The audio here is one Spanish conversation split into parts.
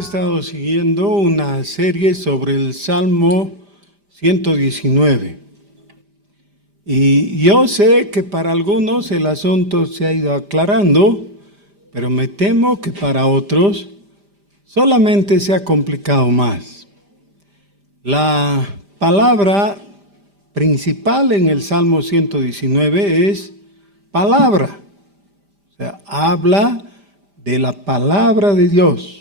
estado siguiendo una serie sobre el Salmo 119. Y yo sé que para algunos el asunto se ha ido aclarando, pero me temo que para otros solamente se ha complicado más. La palabra principal en el Salmo 119 es palabra. O sea, habla de la palabra de Dios.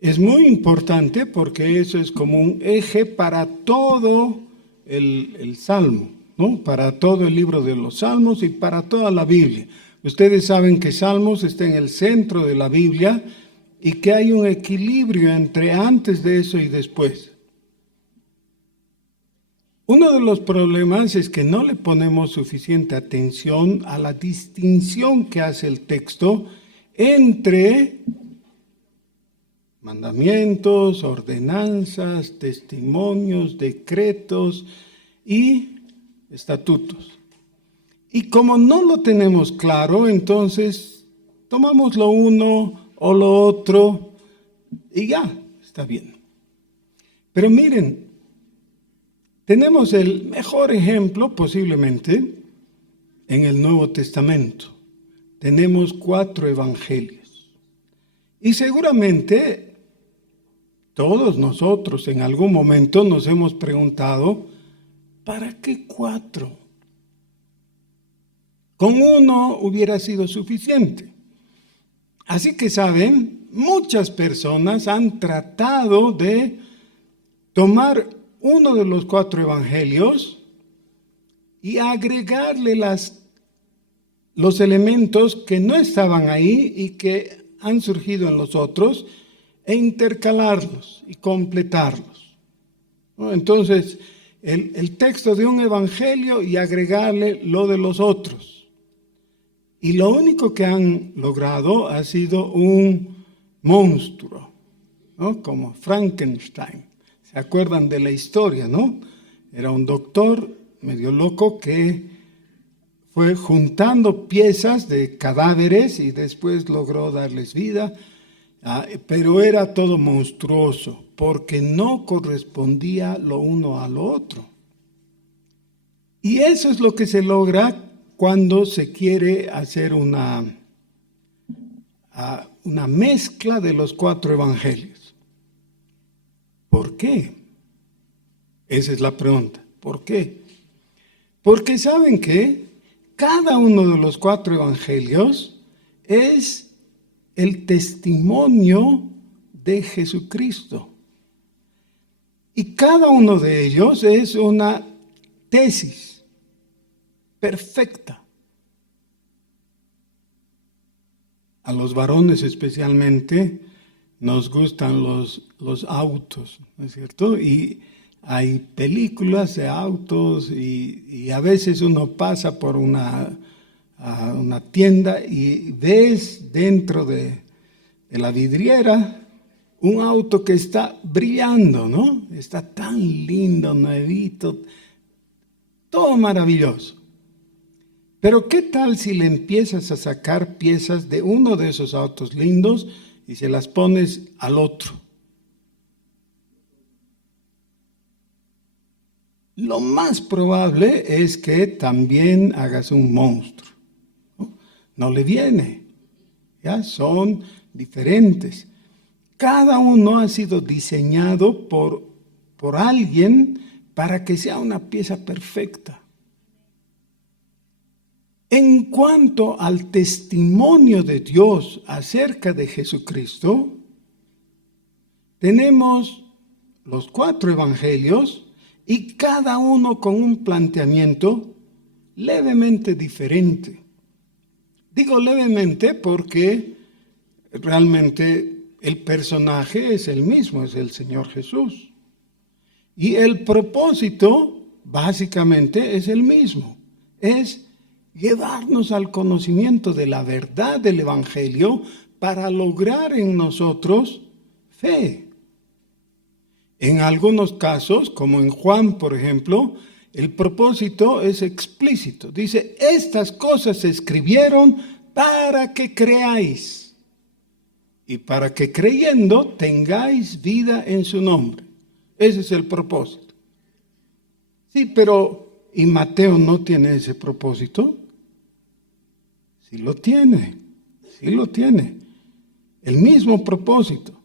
Es muy importante porque eso es como un eje para todo el Salmo, ¿no? Para todo el libro de los Salmos y para toda la Biblia. Ustedes saben que Salmos está en el centro de la Biblia y que hay un equilibrio entre antes de eso y después. Uno de los problemas es que no le ponemos suficiente atención a la distinción que hace el texto entre mandamientos, ordenanzas, testimonios, decretos y estatutos. Y como no lo tenemos claro, entonces tomamos lo uno o lo otro y ya, está bien. Pero miren, tenemos el mejor ejemplo posiblemente en el Nuevo Testamento. Tenemos 4 evangelios. Y seguramente todos nosotros en algún momento nos hemos preguntado, ¿para qué 4? Con uno hubiera sido suficiente. Así que saben, muchas personas han tratado de tomar uno de los 4 evangelios y agregarle los elementos que no estaban ahí y que han surgido en los otros e intercalarlos y completarlos, ¿no? Entonces, el texto de un evangelio y agregarle lo de los otros. Y lo único que han logrado ha sido un monstruo, ¿no? Como Frankenstein. ¿Se acuerdan de la historia, no? Era un doctor medio loco que fue juntando piezas de cadáveres y después logró darles vida, pero era todo monstruoso porque no correspondía lo uno a lo otro. Y eso es lo que se logra cuando se quiere hacer una mezcla de los 4 evangelios. ¿Por qué? Esa es la pregunta. ¿Por qué? Porque saben que cada uno de los 4 evangelios es el testimonio de Jesucristo. Y cada uno de ellos es una tesis perfecta. A los varones especialmente nos gustan los autos, ¿no es cierto? Y hay películas de autos y a veces uno pasa por una tienda y ves dentro de la vidriera un auto que está brillando, ¿no? Está tan lindo, nuevito, todo maravilloso. Pero ¿qué tal si le empiezas a sacar piezas de uno de esos autos lindos y se las pones al otro? Lo más probable es que también hagas un monstruo. No le viene. Ya son diferentes. Cada uno ha sido diseñado por alguien para que sea una pieza perfecta. En cuanto al testimonio de Dios acerca de Jesucristo, tenemos los 4 evangelios y cada uno con un planteamiento levemente diferente. Digo levemente porque realmente el personaje es el mismo, es el Señor Jesús. Y el propósito básicamente es el mismo, es llevarnos al conocimiento de la verdad del evangelio para lograr en nosotros fe. En algunos casos, como en Juan, por ejemplo, el propósito es explícito. Dice, estas cosas se escribieron para que creáis. y para que creyendo tengáis vida en su nombre. Ese es el propósito. Sí, pero ¿y Mateo no tiene ese propósito? Sí lo tiene, sí lo tiene. El mismo propósito,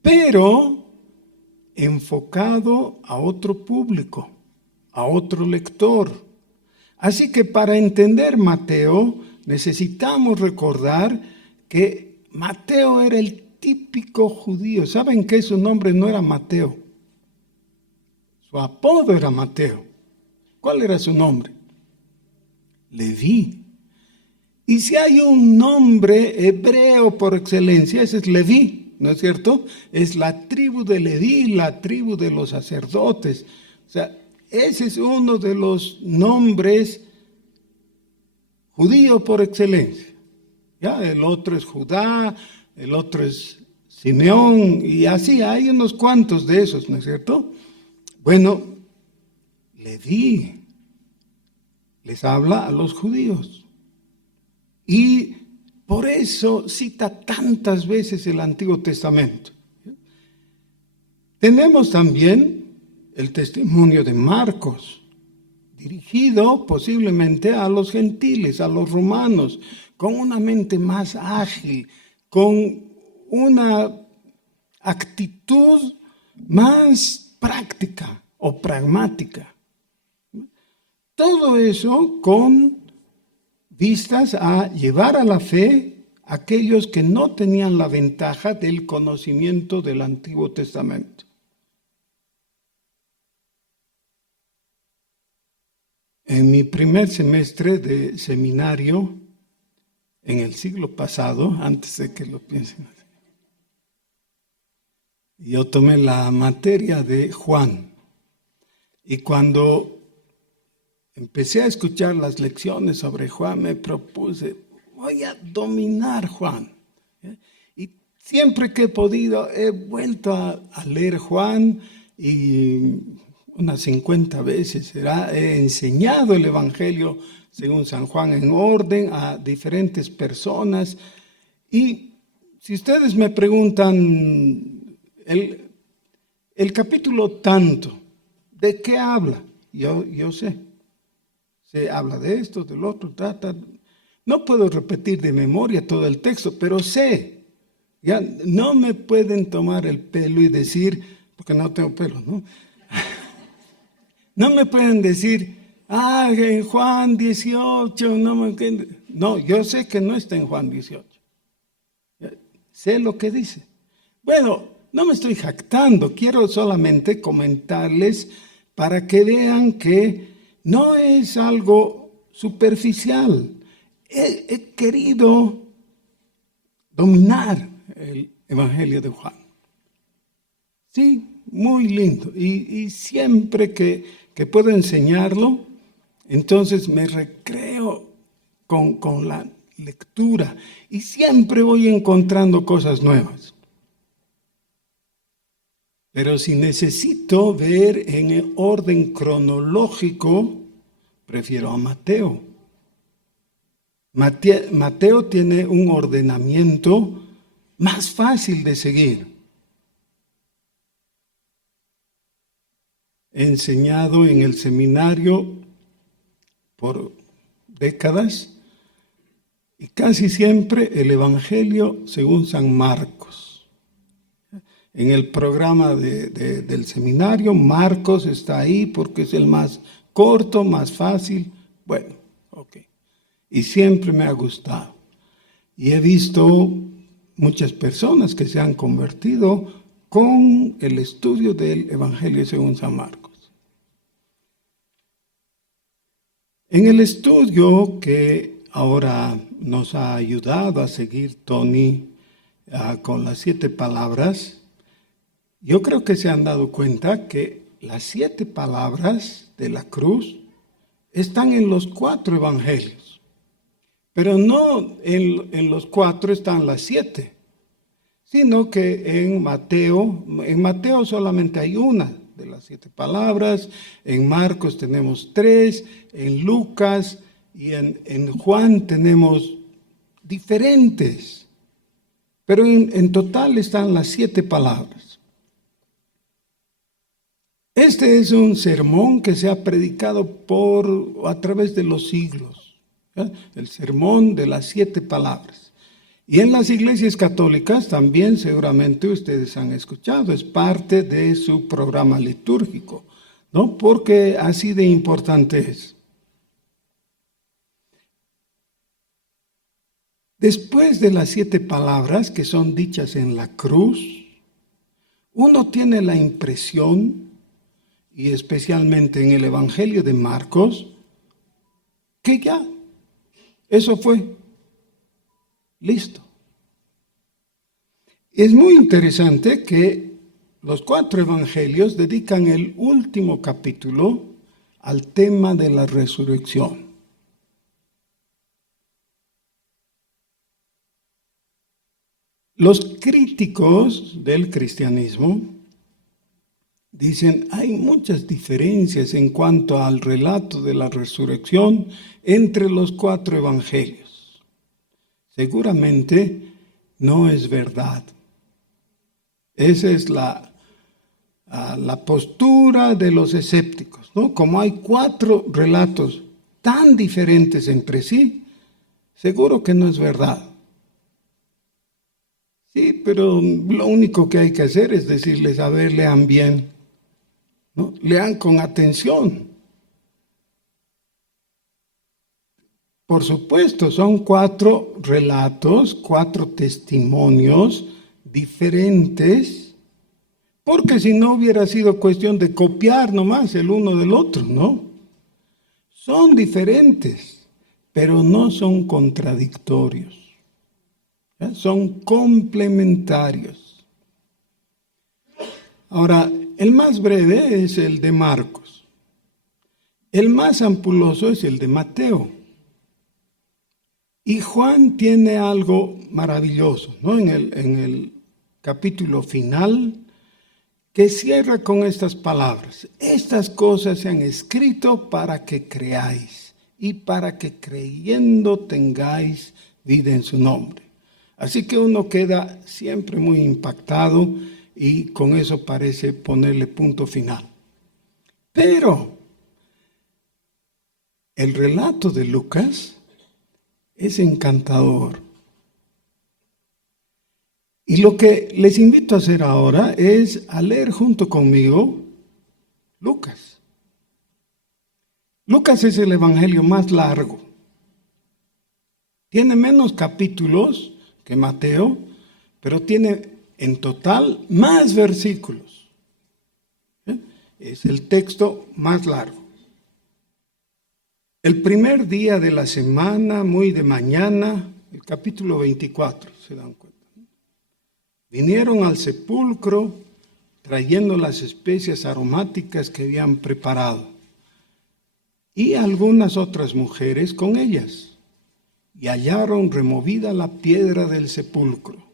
pero enfocado a otro público, a otro lector. Así que para entender Mateo, necesitamos recordar que Mateo era el típico judío. ¿Saben que su nombre no era Mateo? Su apodo era Mateo. ¿Cuál era su nombre? Leví. Y si hay un nombre hebreo por excelencia, ese es Leví, ¿no es cierto? Es la tribu de Leví, la tribu de los sacerdotes. O sea, ese es uno de los nombres judío por excelencia. ¿Ya? El otro es Judá, el otro es Simeón, y así hay unos cuantos de esos, ¿no es cierto? Bueno, Leví les habla a los judíos. Y por eso cita tantas veces el Antiguo Testamento. Tenemos también el testimonio de Marcos, dirigido posiblemente a los gentiles, a los romanos, con una mente más ágil, con una actitud más práctica o pragmática. Todo eso con vistas a llevar a la fe a aquellos que no tenían la ventaja del conocimiento del Antiguo Testamento. En mi primer semestre de seminario, en el siglo pasado, antes de que lo piensen, yo tomé la materia de Juan. Y cuando empecé a escuchar las lecciones sobre Juan, me propuse, voy a dominar Juan. Y siempre que he podido, he vuelto a leer Juan y unas 50 veces he enseñado el Evangelio según San Juan en orden a diferentes personas. Y si ustedes me preguntan, el capítulo tanto, ¿de qué habla? Yo sé. Se habla de esto, del otro, No puedo repetir de memoria todo el texto, pero sé. Ya no me pueden tomar el pelo y decir, porque no tengo pelo, ¿no? No me pueden decir, en Juan 18, no, yo sé que no está en Juan 18. Sé lo que dice. Bueno, no me estoy jactando, quiero solamente comentarles para que vean que no es algo superficial. He querido dominar el Evangelio de Juan. Sí, muy lindo. Y siempre que puedo enseñarlo, entonces me recreo con la lectura y siempre voy encontrando cosas nuevas. Pero si necesito ver en el orden cronológico, prefiero a Mateo. Mateo tiene un ordenamiento más fácil de seguir. He enseñado en el seminario por décadas y casi siempre el Evangelio según San Marcos. En el programa del seminario, Marcos está ahí porque es el más corto, más fácil. Bueno, ok. Y siempre me ha gustado. Y he visto muchas personas que se han convertido con el estudio del Evangelio según San Marcos. En el estudio que ahora nos ha ayudado a seguir Tony con las 7 palabras, yo creo que se han dado cuenta que las 7 palabras de la cruz están en los 4 evangelios, pero no en los 4 están las 7, sino que en Mateo solamente hay una de las 7 palabras, en Marcos tenemos 3, en Lucas y en Juan tenemos diferentes. pero en total están las 7 palabras. Este es un sermón que se ha predicado a través de los siglos, ¿ya? El sermón de las 7 palabras. Y en las iglesias católicas también seguramente ustedes han escuchado, es parte de su programa litúrgico, ¿no? Porque así de importante es. Después de las 7 palabras que son dichas en la cruz, uno tiene la impresión, y especialmente en el Evangelio de Marcos, que ya, eso fue, listo. Es muy interesante que los 4 evangelios dedican el último capítulo al tema de la resurrección. Los críticos del cristianismo dicen, hay muchas diferencias en cuanto al relato de la resurrección entre los 4 evangelios. Seguramente no es verdad. Esa es la postura de los escépticos, ¿no? Como hay 4 relatos tan diferentes entre sí, seguro que no es verdad. Sí, pero lo único que hay que hacer es decirles, a ver, lean bien, ¿no? Lean con atención. Por supuesto, son 4 relatos, 4 testimonios diferentes, porque si no hubiera sido cuestión de copiar nomás el uno del otro, ¿no? Son diferentes, pero no son contradictorios. ¿Ya? Son complementarios. Ahora, el más breve es el de Marcos. El más ampuloso es el de Mateo. Y Juan tiene algo maravilloso, ¿no? En el capítulo final, que cierra con estas palabras. Estas cosas se han escrito para que creáis y para que creyendo tengáis vida en su nombre. Así que uno queda siempre muy impactado y con eso parece ponerle punto final. Pero el relato de Lucas es encantador. Y lo que les invito a hacer ahora es a leer junto conmigo Lucas. Lucas es el evangelio más largo. Tiene menos capítulos que Mateo, pero tiene en total más versículos. Es el texto más largo. El primer día de la semana, muy de mañana, el capítulo 24, se dan cuenta. Vinieron al sepulcro trayendo las especias aromáticas que habían preparado y algunas otras mujeres con ellas, y hallaron removida la piedra del sepulcro,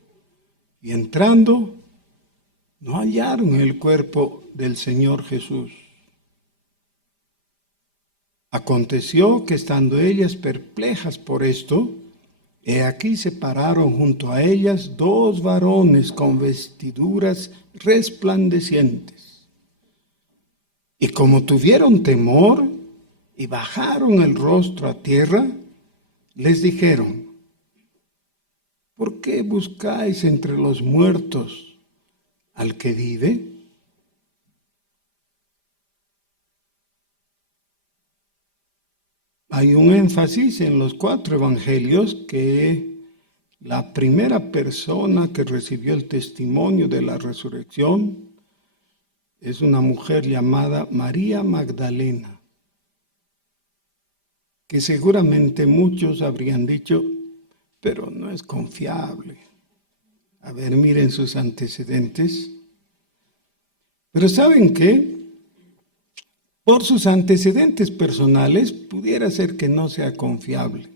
y entrando no hallaron el cuerpo del Señor Jesús. Aconteció que estando ellas perplejas por esto, he aquí se pararon junto a ellas 2 varones con vestiduras resplandecientes. Y como tuvieron temor y bajaron el rostro a tierra, les dijeron, ¿por qué buscáis entre los muertos al que vive? Hay un énfasis en los 4 evangelios que la primera persona que recibió el testimonio de la resurrección es una mujer llamada María Magdalena, que seguramente muchos habrían dicho, pero no es confiable. A ver, miren sus antecedentes. Pero ¿saben qué? Por sus antecedentes personales, pudiera ser que no sea confiable.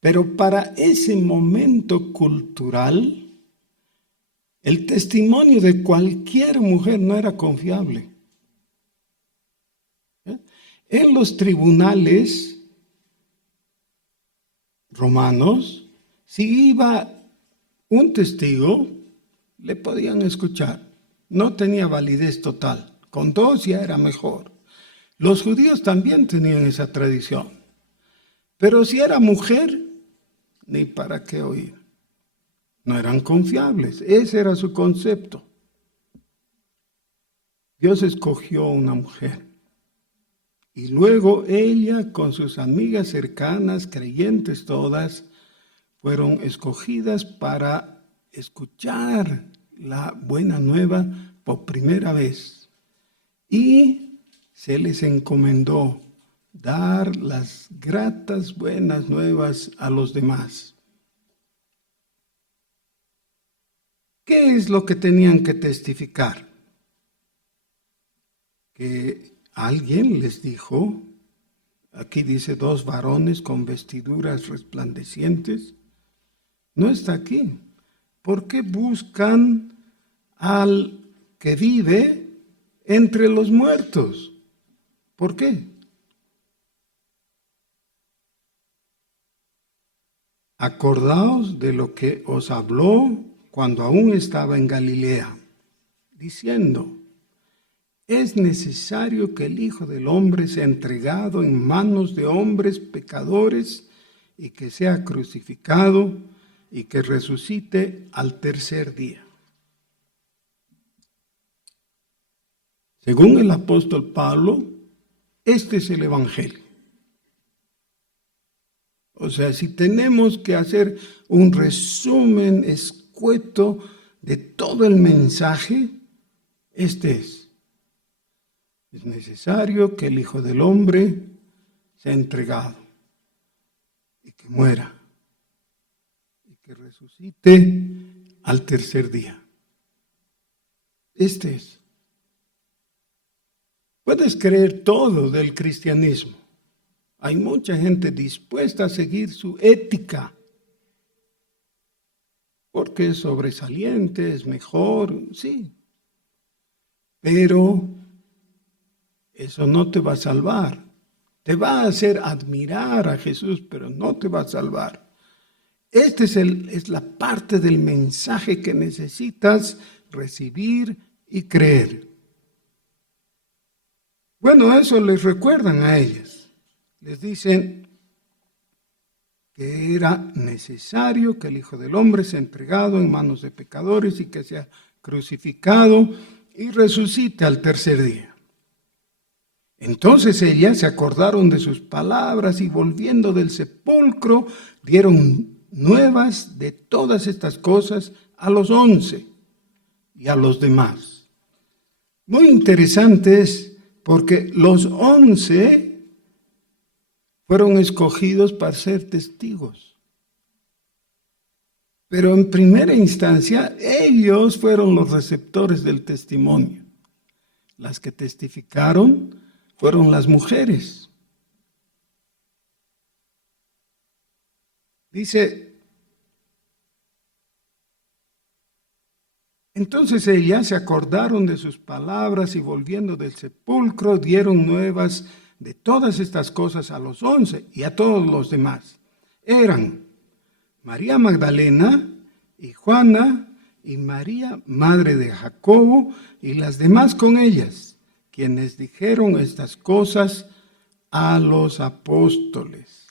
Pero para ese momento cultural, el testimonio de cualquier mujer no era confiable. En los tribunales romanos, si iba un testigo le podían escuchar. No tenía validez total. Con dos ya era mejor. Los judíos también tenían esa tradición. Pero si era mujer, ni para qué oír. No eran confiables. Ese era su concepto. Dios escogió una mujer. Y luego ella, con sus amigas cercanas, creyentes todas, fueron escogidas para escuchar la buena nueva por primera vez. Y se les encomendó dar las gratas buenas nuevas a los demás. ¿Qué es lo que tenían que testificar? Que alguien les dijo, aquí dice 2 varones con vestiduras resplandecientes, no está aquí. ¿Por qué buscan al que vive entre los muertos? ¿Por qué? Acordaos de lo que os habló cuando aún estaba en Galilea, diciendo, es necesario que el Hijo del Hombre sea entregado en manos de hombres pecadores y que sea crucificado y que resucite al tercer día. Según el apóstol Pablo, este es el Evangelio. O sea, si tenemos que hacer un resumen escueto de todo el mensaje, este es. Es necesario que el Hijo del Hombre sea entregado y que muera y que resucite al tercer día. Este es. Puedes creer todo del cristianismo. Hay mucha gente dispuesta a seguir su ética porque es sobresaliente, es mejor, sí. Pero eso no te va a salvar. Te va a hacer admirar a Jesús, pero no te va a salvar. Esta es la parte del mensaje que necesitas recibir y creer. Bueno, eso les recuerdan a ellas. Les dicen que era necesario que el Hijo del Hombre sea entregado en manos de pecadores y que sea crucificado y resucite al tercer día. Entonces ellas se acordaron de sus palabras y volviendo del sepulcro dieron nuevas de todas estas cosas a los 11 y a los demás. Muy interesantes porque los 11 fueron escogidos para ser testigos. Pero en primera instancia, ellos fueron los receptores del testimonio. Las que testificaron fueron las mujeres. Dice, entonces ellas se acordaron de sus palabras y volviendo del sepulcro dieron nuevas de todas estas cosas a los 11 y a todos los demás. Eran María Magdalena y Juana y María, madre de Jacobo, y las demás con ellas, quienes dijeron estas cosas a los apóstoles.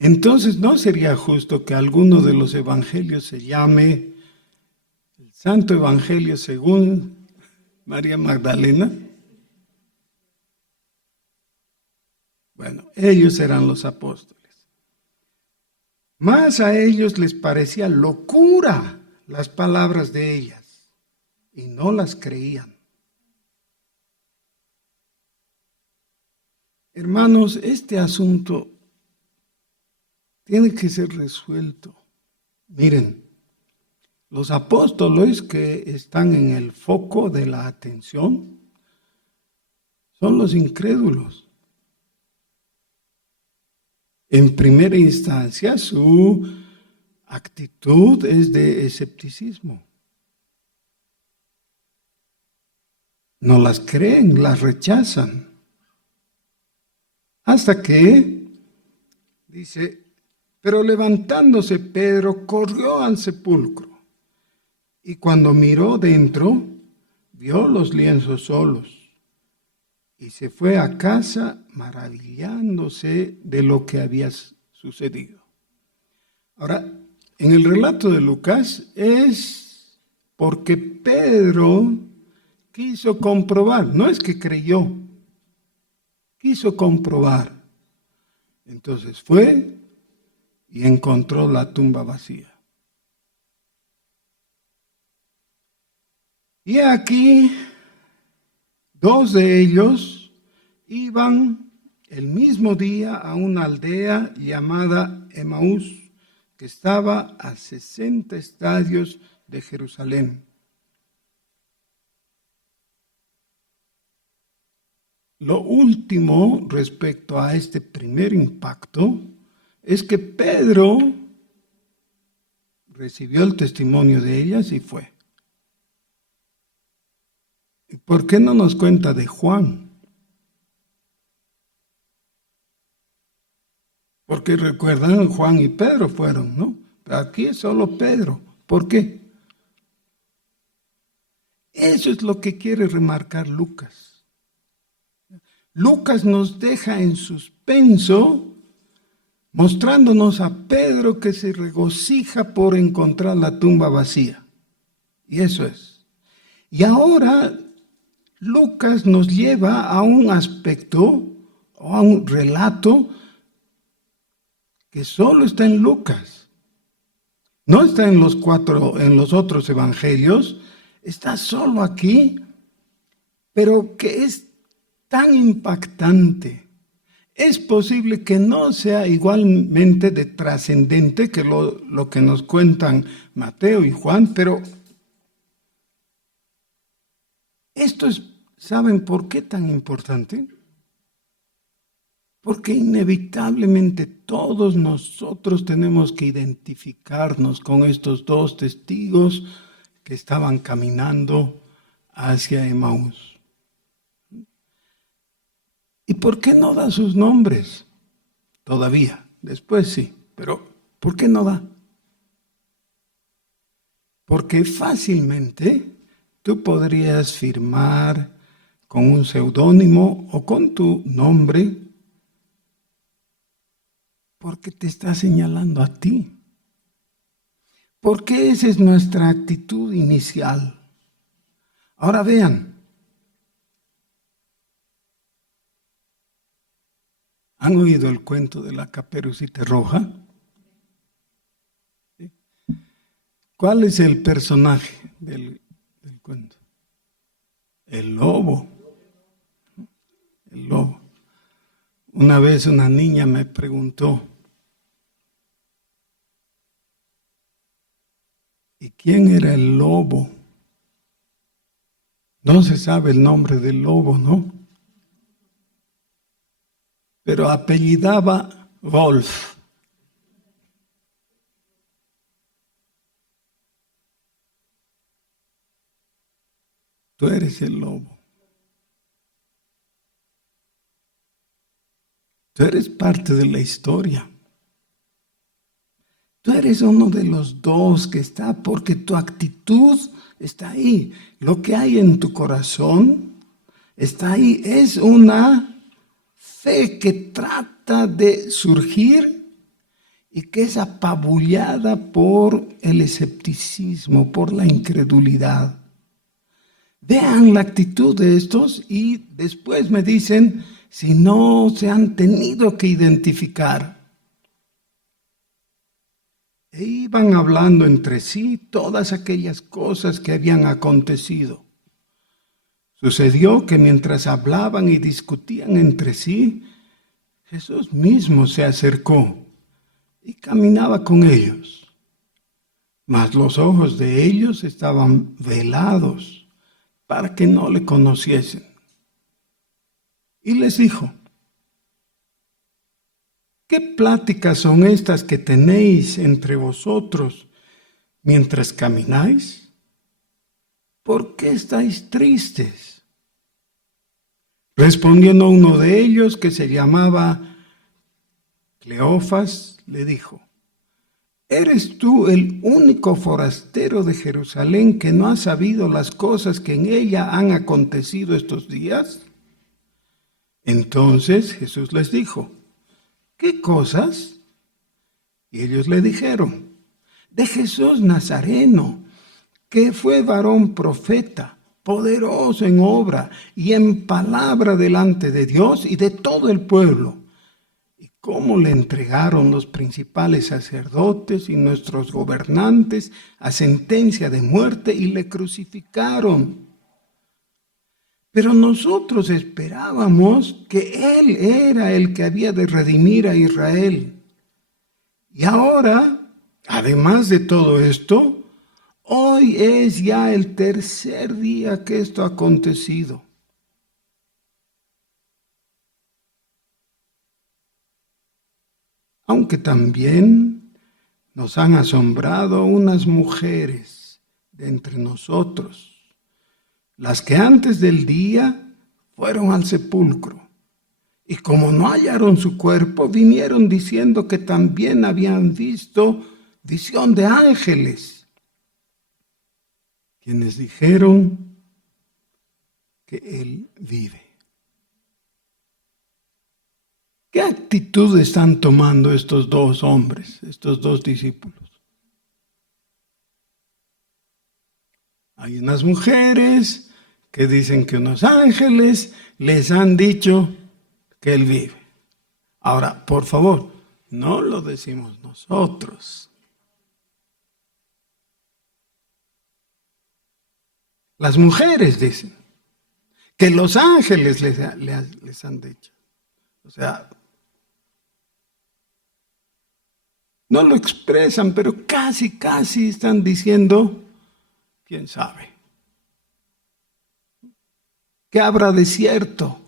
Entonces, ¿no sería justo que alguno de los evangelios se llame el Santo Evangelio según María Magdalena? Bueno, ellos eran los apóstoles. Más a ellos les parecía locura las palabras de ellas y no las creían. Hermanos, este asunto tiene que ser resuelto. Miren, los apóstoles que están en el foco de la atención son los incrédulos. En primera instancia, su actitud es de escepticismo. No las creen, las rechazan. Hasta que, dice, Pero levantándose Pedro, corrió al sepulcro. Y cuando miró dentro, vio los lienzos solos. Y se fue a casa maravillándose de lo que había sucedido. Ahora, en el relato de Lucas es porque Pedro quiso comprobar, no es que creyó, quiso comprobar. Entonces fue y encontró la tumba vacía. Y aquí, dos de ellos iban el mismo día a una aldea llamada Emaús, que estaba a 60 estadios de Jerusalén. Lo último respecto a este primer impacto es que Pedro recibió el testimonio de ellas y fue. ¿Por qué no nos cuenta de Juan? Porque recuerdan, Juan y Pedro fueron, ¿no? Pero aquí es solo Pedro. ¿Por qué? Eso es lo que quiere remarcar Lucas. Lucas nos deja en suspenso, mostrándonos a Pedro que se regocija por encontrar la tumba vacía. Y eso es. Y ahora Lucas nos lleva a un aspecto, o a un relato, que solo está en Lucas. No está en los otros evangelios, está solo aquí, pero que es tan impactante. Es posible que no sea igualmente de trascendente que lo que nos cuentan Mateo y Juan, pero esto es, ¿saben por qué tan importante? Porque inevitablemente todos nosotros tenemos que identificarnos con estos dos testigos que estaban caminando hacia Emaús. ¿Y por qué no da sus nombres? Todavía, después sí, pero ¿por qué no da? Porque fácilmente tú podrías firmar con un seudónimo o con tu nombre, porque te está señalando a ti. Porque esa es nuestra actitud inicial. Ahora vean, ¿han oído el cuento de la Caperucita Roja? ¿Cuál es el personaje del cuento? El lobo. El lobo. Una vez una niña me preguntó, ¿y quién era el lobo? No se sabe el nombre del lobo, ¿no? Pero apellidaba Wolf. Tú eres el lobo. Tú eres parte de la historia. Tú eres uno de los dos que está, porque tu actitud está ahí. Lo que hay en tu corazón está ahí. Es una fe que trata de surgir y que es apabullada por el escepticismo, por la incredulidad. Vean la actitud de estos y después me dicen si no se han tenido que identificar. E iban hablando entre sí todas aquellas cosas que habían acontecido. Sucedió que mientras hablaban y discutían entre sí, Jesús mismo se acercó y caminaba con ellos. Mas los ojos de ellos estaban velados para que no le conociesen. Y les dijo, ¿qué pláticas son estas que tenéis entre vosotros mientras camináis? ¿Por qué estáis tristes? Respondiendo uno de ellos, que se llamaba Cleofas, le dijo, ¿eres tú el único forastero de Jerusalén que no ha sabido las cosas que en ella han acontecido estos días? Entonces Jesús les dijo, ¿qué cosas? Y ellos le dijeron, de Jesús Nazareno, que fue varón profeta, poderoso en obra y en palabra delante de Dios y de todo el pueblo. Y cómo le entregaron los principales sacerdotes y nuestros gobernantes a sentencia de muerte y le crucificaron. Pero nosotros esperábamos que Él era el que había de redimir a Israel. Y ahora, además de todo esto, hoy es ya el tercer día que esto ha acontecido. Aunque también nos han asombrado unas mujeres de entre nosotros, las que antes del día fueron al sepulcro, y como no hallaron su cuerpo, vinieron diciendo que también habían visto visión de ángeles, quienes dijeron que Él vive. ¿Qué actitud están tomando estos dos hombres, estos dos discípulos? Hay unas mujeres que dicen que unos ángeles les han dicho que Él vive. Ahora, por favor, no lo decimos nosotros. Las mujeres dicen que los ángeles les han dicho. O sea, no lo expresan, pero casi están diciendo, quién sabe. ¿Qué habrá de cierto?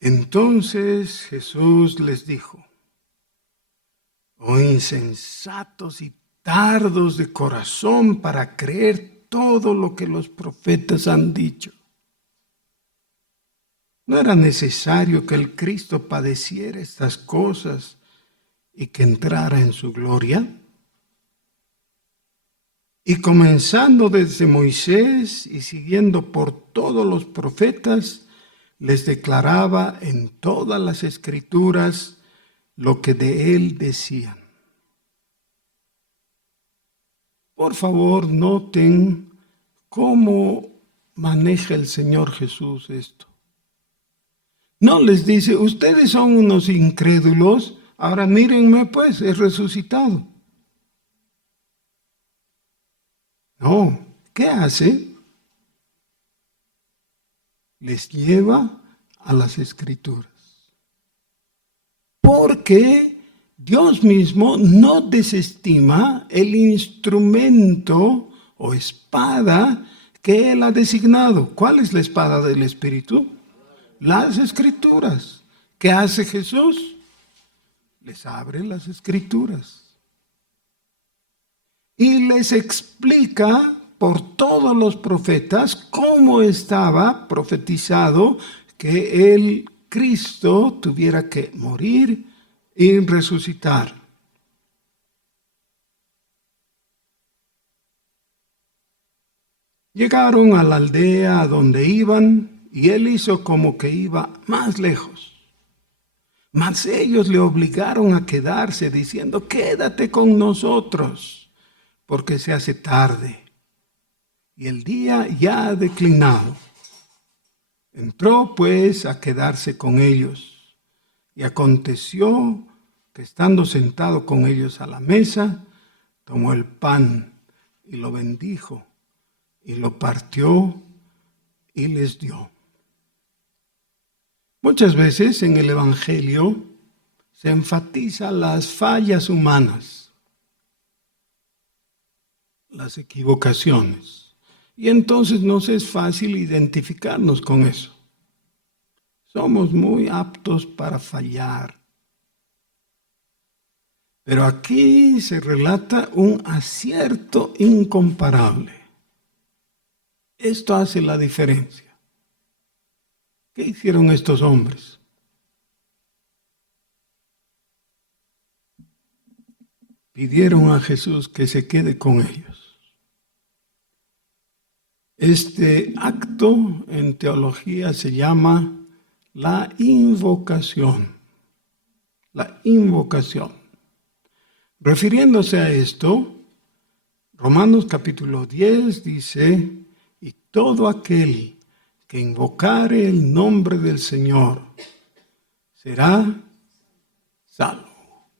Entonces Jesús les dijo, oh insensatos y tardos de corazón para creer todo lo que los profetas han dicho. ¿No era necesario que el Cristo padeciera estas cosas y que entrara en su gloria? Y comenzando desde Moisés y siguiendo por todos los profetas, les declaraba en todas las Escrituras lo que de él decían. Por favor, noten cómo maneja el Señor Jesús esto. No les dice, ustedes son unos incrédulos, ahora mírenme pues, he resucitado. No, ¿qué hace? Les lleva a las Escrituras. Porque Dios mismo no desestima el instrumento o espada que Él ha designado. ¿Cuál es la espada del Espíritu? Las Escrituras. ¿Qué hace Jesús? Les abre las Escrituras. Y les explica por todos los profetas cómo estaba profetizado que el Cristo tuviera que morir y resucitar. Llegaron a la aldea a donde iban y él hizo como que iba más lejos. Mas ellos le obligaron a quedarse diciendo, quédate con nosotros, porque se hace tarde y el día ya ha declinado. Entró pues a quedarse con ellos y aconteció que estando sentado con ellos a la mesa, tomó el pan y lo bendijo y lo partió y les dio. Muchas veces en el Evangelio se enfatiza las fallas humanas, las equivocaciones, y entonces nos es fácil identificarnos con eso. Somos muy aptos para fallar. Pero aquí se relata un acierto incomparable. Esto hace la diferencia. ¿Qué hicieron estos hombres? Pidieron a Jesús que se quede con ellos. Este acto en teología se llama la invocación. La invocación. Refiriéndose a esto, Romanos capítulo 10 dice, y todo aquel que invocare el nombre del Señor será salvo.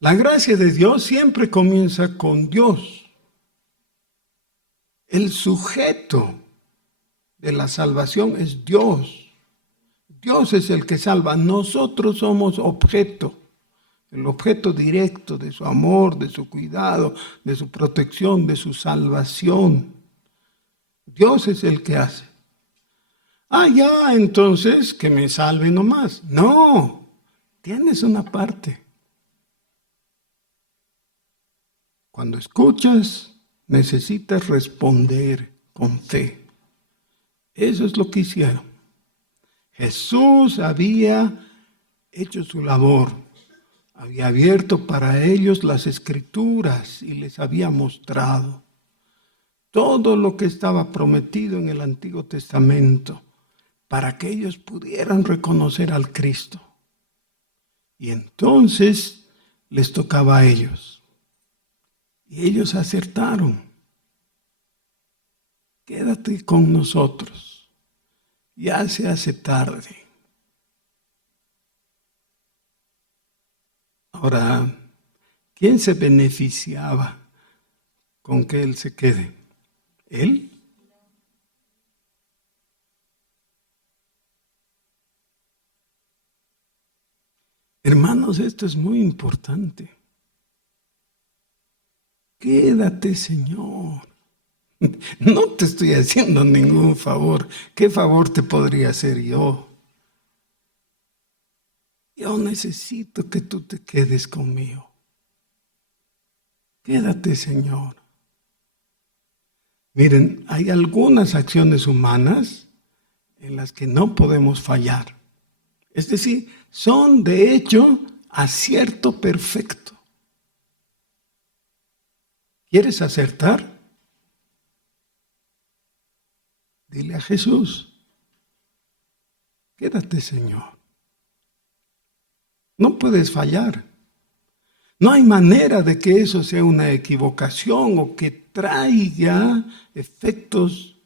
La gracia de Dios siempre comienza con Dios. El sujeto de la salvación es Dios. Dios es el que salva. Nosotros somos objeto. El objeto directo de su amor, de su cuidado, de su protección, de su salvación. Dios es el que hace. Ya, entonces que me salve nomás. No, tienes una parte. Cuando escuchas, necesitas responder con fe. Eso es lo que hicieron. Jesús había hecho su labor. Había abierto para ellos las Escrituras y les había mostrado todo lo que estaba prometido en el Antiguo Testamento para que ellos pudieran reconocer al Cristo. Y entonces les tocaba a ellos. Y ellos acertaron. Quédate con nosotros. Ya se hace tarde. Ahora, ¿quién se beneficiaba con que él se quede? ¿Él? Hermanos, esto es muy importante. Quédate, Señor. No te estoy haciendo ningún favor. ¿Qué favor te podría hacer yo? Yo necesito que tú te quedes conmigo. Quédate, Señor. Miren, hay algunas acciones humanas en las que no podemos fallar. Es decir, son de hecho acierto perfecto. ¿Quieres acertar? Dile a Jesús, quédate, Señor. No puedes fallar. No hay manera de que eso sea una equivocación o que traiga efectos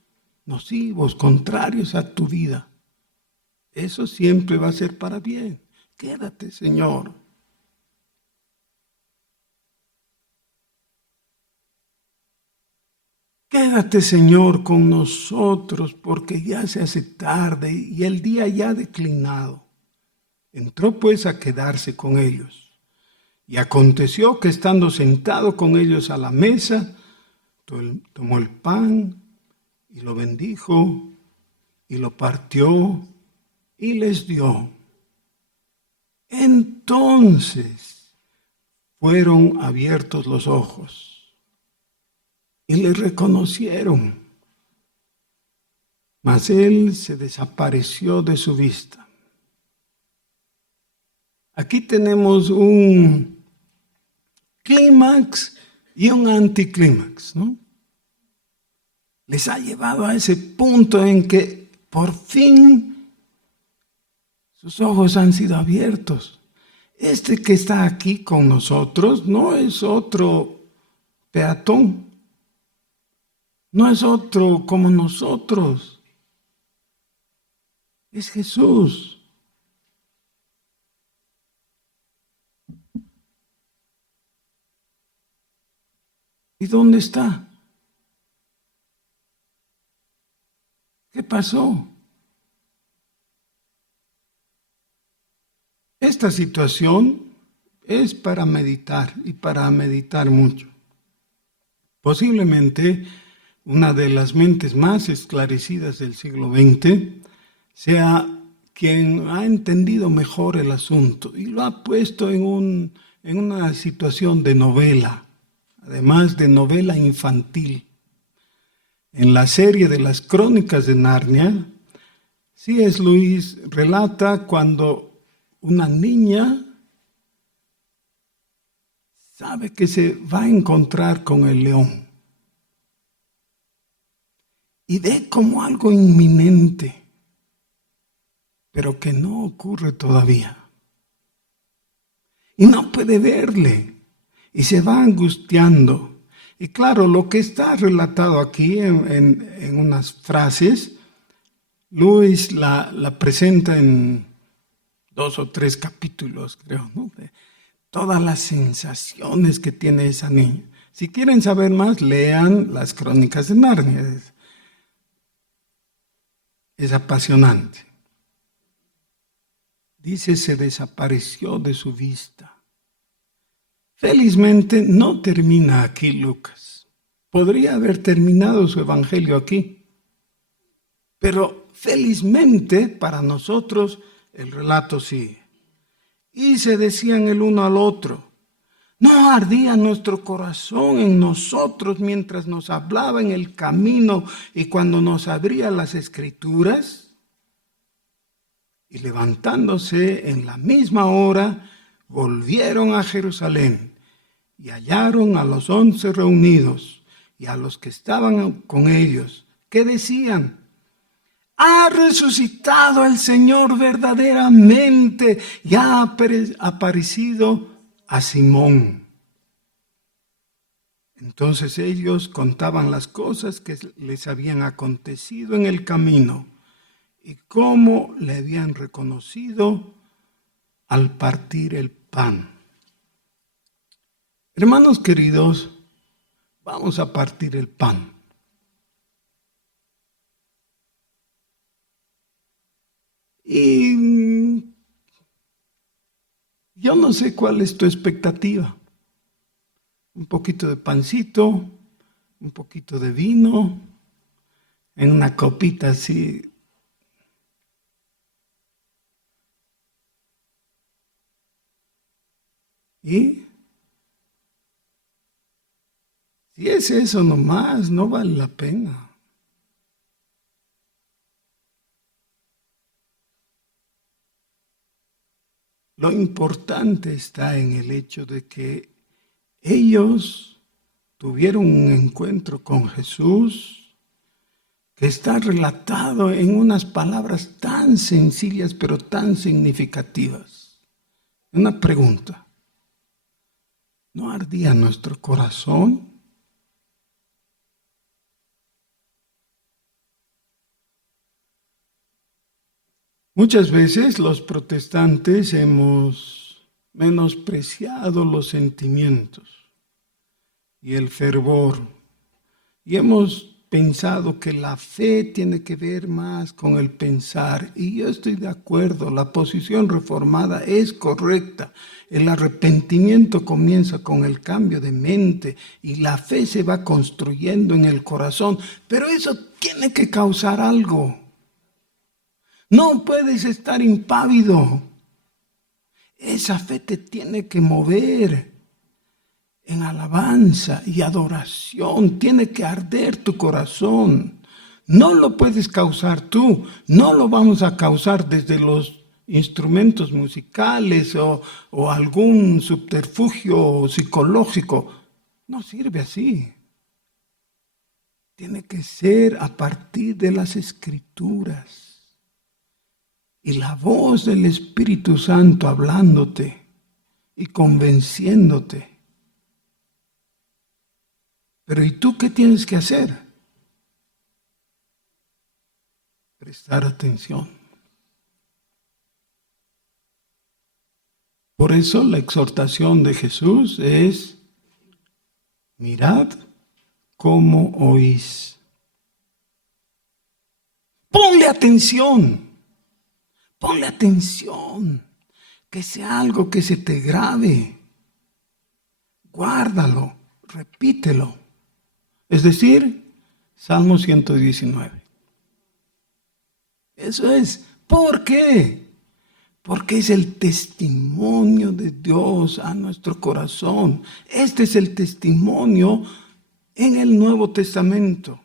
nocivos, contrarios a tu vida. Eso siempre va a ser para bien. Quédate, Señor. Quédate, Señor, con nosotros, porque ya se hace tarde y el día ya ha declinado. Entró pues a quedarse con ellos. Y aconteció que estando sentado con ellos a la mesa, tomó el pan y lo bendijo y lo partió y les dio. Entonces fueron abiertos los ojos y le reconocieron, mas él se desapareció de su vista. Aquí tenemos un clímax y un anticlímax, ¿no? Les ha llevado a ese punto en que por fin sus ojos han sido abiertos. Este que está aquí con nosotros no es otro peatón, no es otro como nosotros, es Jesús. ¿Y dónde está? ¿Qué pasó? Esta situación es para meditar y para meditar mucho. Posiblemente una de las mentes más esclarecidas del siglo XX sea quien ha entendido mejor el asunto y lo ha puesto en una situación de novela, además de novela infantil. en la serie de las Crónicas de Narnia, C.S. Lewis relata cuando una niña sabe que se va a encontrar con el león y ve como algo inminente, pero que no ocurre todavía. Y no puede verle y se va angustiando. Y claro, lo que está relatado aquí en unas frases, Lewis la presenta en 2 o 3 capítulos, creo, ¿no? De todas las sensaciones que tiene esa niña. Si quieren saber más, lean las Crónicas de Narnia. Es apasionante. Dice, se desapareció de su vista. Felizmente no termina aquí Lucas. Podría haber terminado su evangelio aquí. Pero felizmente para nosotros el relato sigue. Y se decían el uno al otro, ¿no ardía nuestro corazón en nosotros mientras nos hablaba en el camino y cuando nos abría las Escrituras? Y levantándose en la misma hora, volvieron a Jerusalén y hallaron a los 11 reunidos y a los que estaban con ellos, que decían, ha resucitado el Señor verdaderamente y ha aparecido a Simón. Entonces ellos contaban las cosas que les habían acontecido en el camino y cómo le habían reconocido al partir el pan. Hermanos queridos, vamos a partir el pan. Y yo no sé cuál es tu expectativa. Un poquito de pancito, un poquito de vino, en una copita así. Y si es eso nomás, no vale la pena. Lo importante está en el hecho de que ellos tuvieron un encuentro con Jesús que está relatado en unas palabras tan sencillas pero tan significativas. Una pregunta, ¿no ardía nuestro corazón? Muchas veces los protestantes hemos menospreciado los sentimientos y el fervor y hemos pensado que la fe tiene que ver más con el pensar, y yo estoy de acuerdo, la posición reformada es correcta. El arrepentimiento comienza con el cambio de mente y la fe se va construyendo en el corazón, pero eso tiene que causar algo. No puedes estar impávido. Esa fe te tiene que mover en alabanza y adoración. Tiene que arder tu corazón. No lo puedes causar tú. No lo vamos a causar desde los instrumentos musicales o algún subterfugio psicológico. No sirve así. Tiene que ser a partir de las Escrituras. Y la voz del Espíritu Santo hablándote y convenciéndote. Pero ¿y tú qué tienes que hacer? Prestar atención. Por eso la exhortación de Jesús es, mirad cómo oís. Ponle atención. Ponle atención, que sea algo que se te grabe. Guárdalo, repítelo. Es decir, Salmo 119. Eso es. ¿Por qué? Porque es el testimonio de Dios a nuestro corazón. Este es el testimonio en el Nuevo Testamento.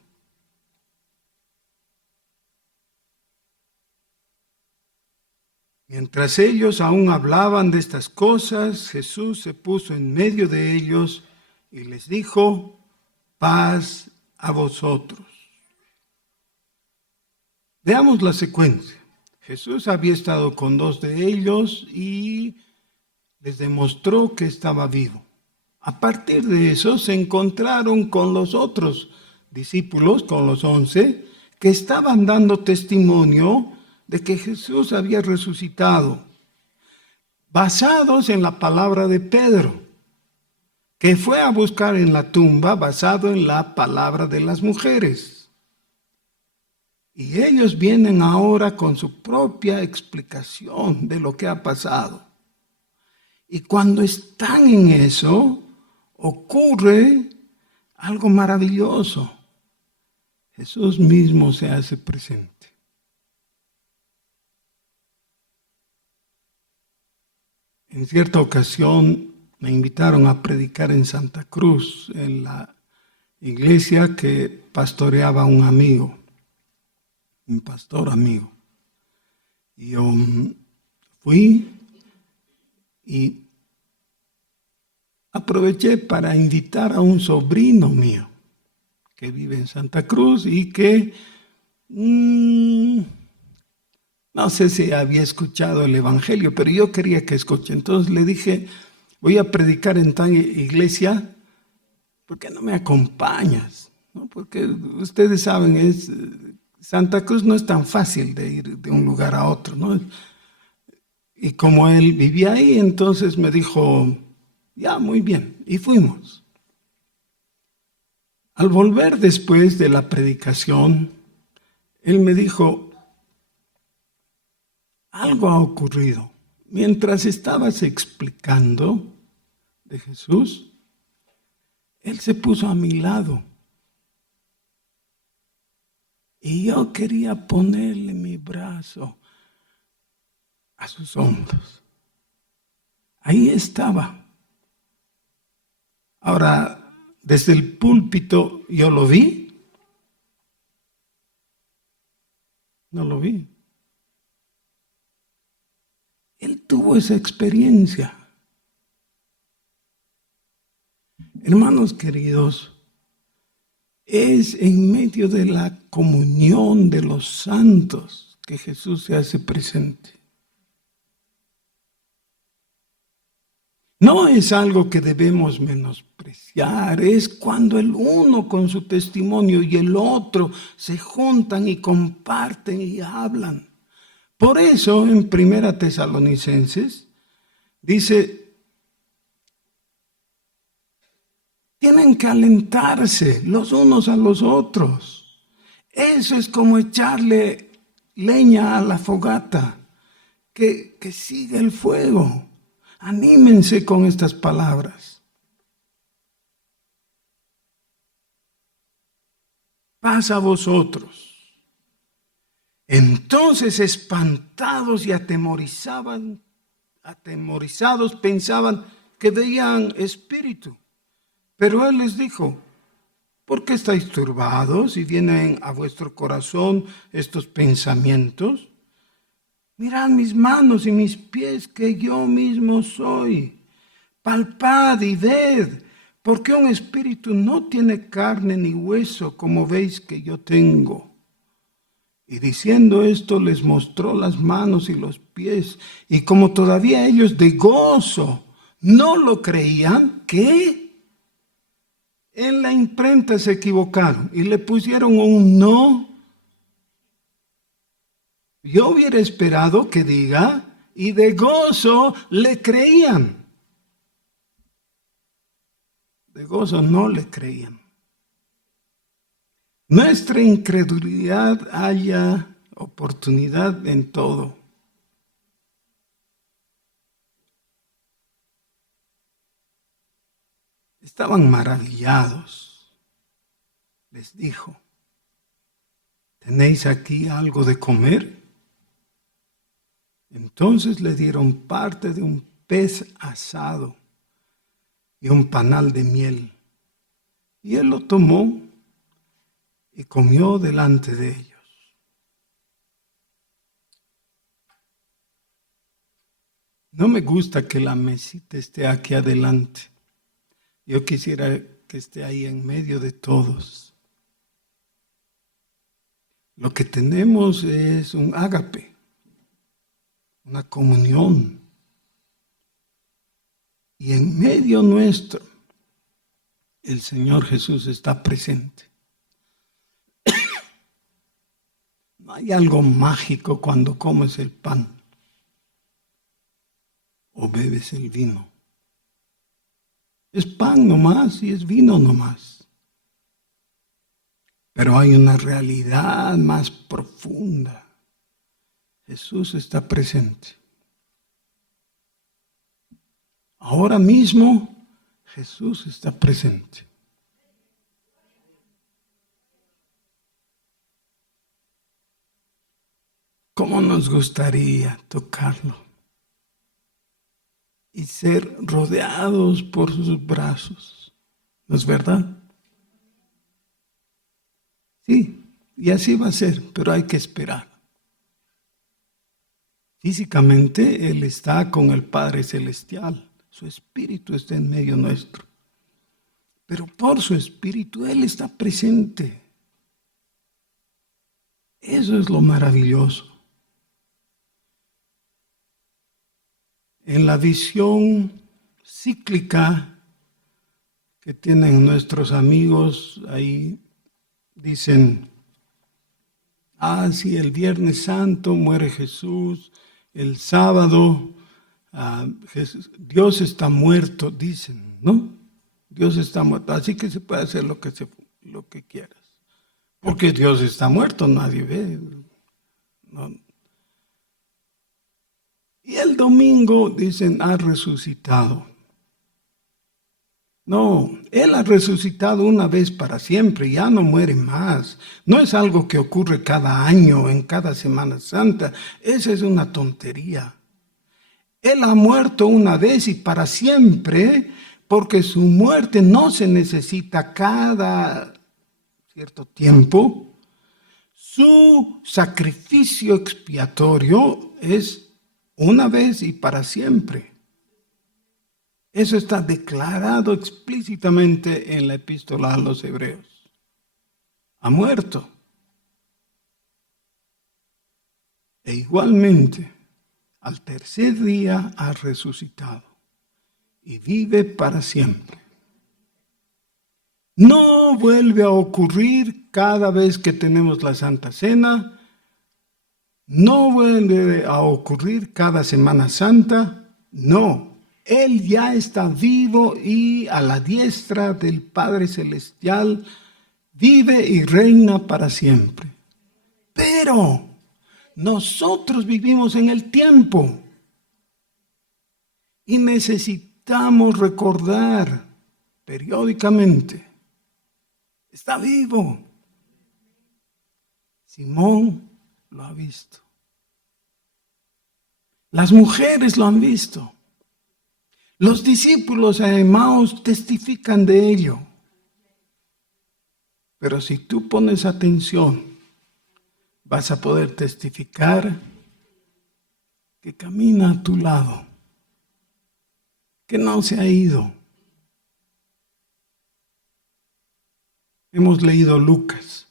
Mientras ellos aún hablaban de estas cosas, Jesús se puso en medio de ellos y les dijo: paz a vosotros. Veamos la secuencia. Jesús había estado con 2 de ellos y les demostró que estaba vivo. A partir de eso se encontraron con los otros discípulos, con los 11, que estaban dando testimonio de que Jesús había resucitado, basados en la palabra de Pedro, que fue a buscar en la tumba basado en la palabra de las mujeres. Y ellos vienen ahora con su propia explicación de lo que ha pasado. Y cuando están en eso, ocurre algo maravilloso. Jesús mismo se hace presente. En cierta ocasión me invitaron a predicar en Santa Cruz, en la iglesia que pastoreaba un amigo, un pastor amigo. Y yo fui y aproveché para invitar a un sobrino mío que vive en Santa Cruz y que no sé si había escuchado el Evangelio, pero yo quería que escuche. Entonces le dije: voy a predicar en tal iglesia, ¿por qué no me acompañas? ¿No? Porque ustedes saben, Santa Cruz no es tan fácil de ir de un lugar a otro, ¿no? Y como él vivía ahí, entonces me dijo: ya, muy bien, y fuimos. Al volver después de la predicación, él me dijo: algo ha ocurrido. Mientras estabas explicando de Jesús, Él se puso a mi lado. Y yo quería ponerle mi brazo a sus hombros. Ahí estaba. Ahora, desde el púlpito, ¿yo lo vi? No lo vi. Él tuvo esa experiencia. Hermanos queridos, es en medio de la comunión de los santos que Jesús se hace presente. No es algo que debemos menospreciar, es cuando el uno con su testimonio y el otro se juntan y comparten y hablan. Por eso en 1 Tesalonicenses dice: tienen que alentarse los unos a los otros. Eso es como echarle leña a la fogata, que siga el fuego. Anímense con estas palabras. Paz a vosotros. Entonces, espantados y atemorizados, pensaban que veían espíritu. Pero él les dijo: ¿por qué estáis turbados y vienen a vuestro corazón estos pensamientos? Mirad mis manos y mis pies, que yo mismo soy. Palpad y ved, porque un espíritu no tiene carne ni hueso, como veis que yo tengo. Y diciendo esto, les mostró las manos y los pies. Y como todavía ellos de gozo no lo creían, ¿qué? En la imprenta se equivocaron y le pusieron un no. Yo hubiera esperado que diga: y de gozo le creían. De gozo no le creían. Nuestra incredulidad halla oportunidad en todo. Estaban maravillados. Les dijo: ¿tenéis aquí algo de comer? Entonces le dieron parte de un pez asado y un panal de miel. Y él lo tomó y comió delante de ellos. No me gusta que la mesita esté aquí adelante. Yo quisiera que esté ahí en medio de todos. Lo que tenemos es un ágape, una comunión. Y en medio nuestro, el Señor Jesús está presente. No hay algo mágico cuando comes el pan o bebes el vino. Es pan nomás y es vino nomás. Pero hay una realidad más profunda. Jesús está presente. Ahora mismo Jesús está presente. ¿Cómo nos gustaría tocarlo y ser rodeados por sus brazos? ¿No es verdad? Sí, y así va a ser, pero hay que esperar. Físicamente Él está con el Padre Celestial, su Espíritu está en medio nuestro, pero por su Espíritu Él está presente. Eso es lo maravilloso. En la visión cíclica que tienen nuestros amigos, ahí dicen, sí, el Viernes Santo muere Jesús, el sábado Dios está muerto, dicen, ¿no? Dios está muerto, así que se puede hacer lo que quieras. Porque Dios está muerto, nadie ve. No. Y el domingo dicen, ha resucitado. No, Él ha resucitado una vez para siempre, ya no muere más. No es algo que ocurre cada año, en cada Semana Santa. Esa es una tontería. Él ha muerto una vez y para siempre, porque su muerte no se necesita cada cierto tiempo. Su sacrificio expiatorio es una vez y para siempre. Eso está declarado explícitamente en la epístola a los Hebreos. Ha muerto. E igualmente, al tercer día ha resucitado y vive para siempre. No vuelve a ocurrir cada vez que tenemos la Santa Cena. No vuelve a ocurrir cada Semana Santa. No. Él ya está vivo y a la diestra del Padre Celestial vive y reina para siempre. Pero nosotros vivimos en el tiempo y necesitamos recordar periódicamente, está vivo. Simón lo ha visto. Las mujeres lo han visto. Los discípulos de Emaús testifican de ello. Pero si tú pones atención, vas a poder testificar que camina a tu lado, que no se ha ido. Hemos leído Lucas,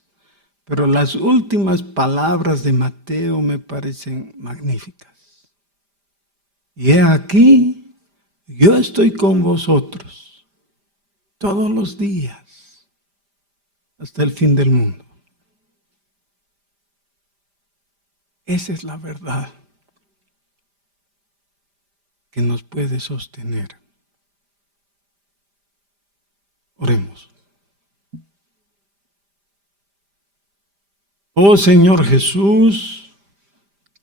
pero las últimas palabras de Mateo me parecen magníficas. Y he aquí, yo estoy con vosotros todos los días hasta el fin del mundo. Esa es la verdad que nos puede sostener. Oremos. Oh Señor Jesús,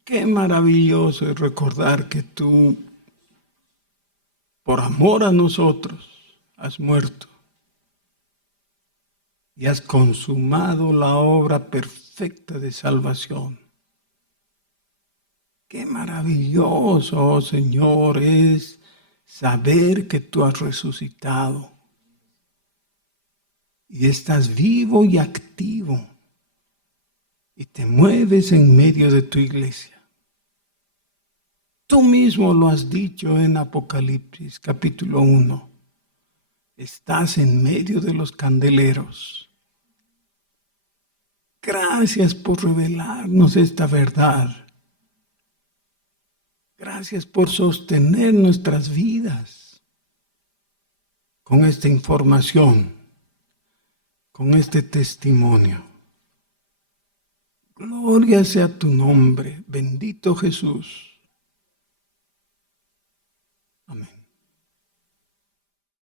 qué maravilloso es recordar que tú, por amor a nosotros, has muerto y has consumado la obra perfecta de salvación. Qué maravilloso, oh Señor, es saber que tú has resucitado y estás vivo y activo y te mueves en medio de tu iglesia. Tú mismo lo has dicho en Apocalipsis capítulo 1. Estás en medio de los candeleros. Gracias por revelarnos esta verdad. Gracias por sostener nuestras vidas con esta información, con este testimonio. Gloria sea tu nombre, bendito Jesús. Amén.